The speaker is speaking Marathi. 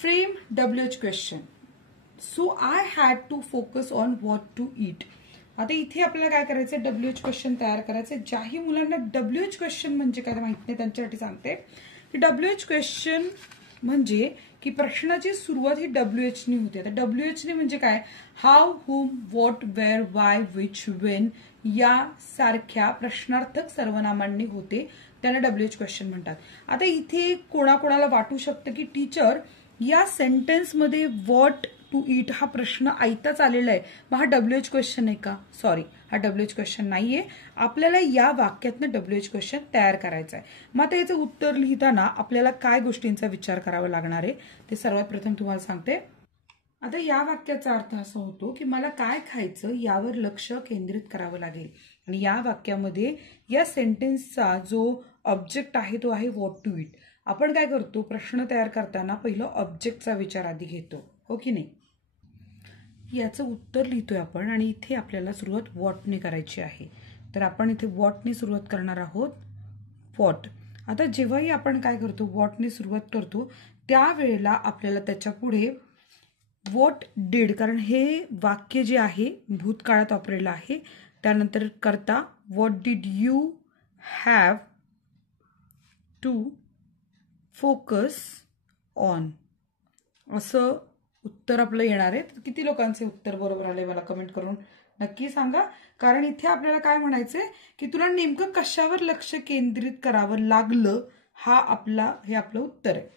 Frame WH question. So I had to focus on what to eat. आता इथे आपल्याला काय करायचं, WH क्वेश्चन तयार करायचे. ज्याही मुलांना WH क्वेश्चन म्हणजे काय माहित नाही त्यांच्यासाठी सांगते की WH क्वेश्चन म्हणजे की प्रश्नाची सुरुवात ही WH ने होते. आता WH ने म्हणजे काय, how, whom, what, where, why, which, when या सारख्या प्रश्नार्थक सर्वनामांनी होते, त्यांना WH क्वेश्चन म्हणतात. आता इथे कोणाकोणाला वाटू शकतं की टीचर या सेंटेन्समध्ये व्हॉट टू ईट हा प्रश्न आयताच आलेला आहे, मग हा WH क्वेश्चन आहे का? सॉरी, हा WH क्वेश्चन नाहीये. आपल्याला या वाक्यातनं WH क्वेश्चन तयार करायचा आहे. मग आता याचं उत्तर लिहिताना आपल्याला काय गोष्टींचा विचार करावा लागणार आहे ते सर्वात प्रथम तुम्हाला सांगते. आता या वाक्याचा अर्थ असा होतो की मला काय खायचं यावर लक्ष केंद्रित करावं लागेल. आणि या वाक्यामध्ये या सेंटेन्सचा जो ऑब्जेक्ट आहे तो आहे व्हॉट टू ईट. आपण काय करतो, प्रश्न तयार करताना पहिलं ऑब्जेक्टचा विचार आधी घेतो, हो की नाही. याचं उत्तर लिहितोय आपण आणि इथे आपल्याला सुरुवात व्हॉटने करायची आहे. तर आपण इथे व्हॉटने सुरुवात करणार आहोत, व्हॉट. आता जेव्हाही आपण काय करतो, व्हॉटने सुरुवात करतो त्यावेळेला आपल्याला त्याच्या पुढे व्हॉट डिड, कारण हे वाक्य जे आहे भूतकाळात वापरलेलं आहे. त्यानंतर करता what did you have to focus on, असं उत्तर आपलं येणार आहे. किती लोकांचे उत्तर बरोबर आले मला कमेंट करून नक्की सांगा. कारण इथे आपल्याला काय म्हणायचंय की तुला नेमकं कशावर लक्ष केंद्रित करावं लागलं, हे आपलं उत्तर आहे.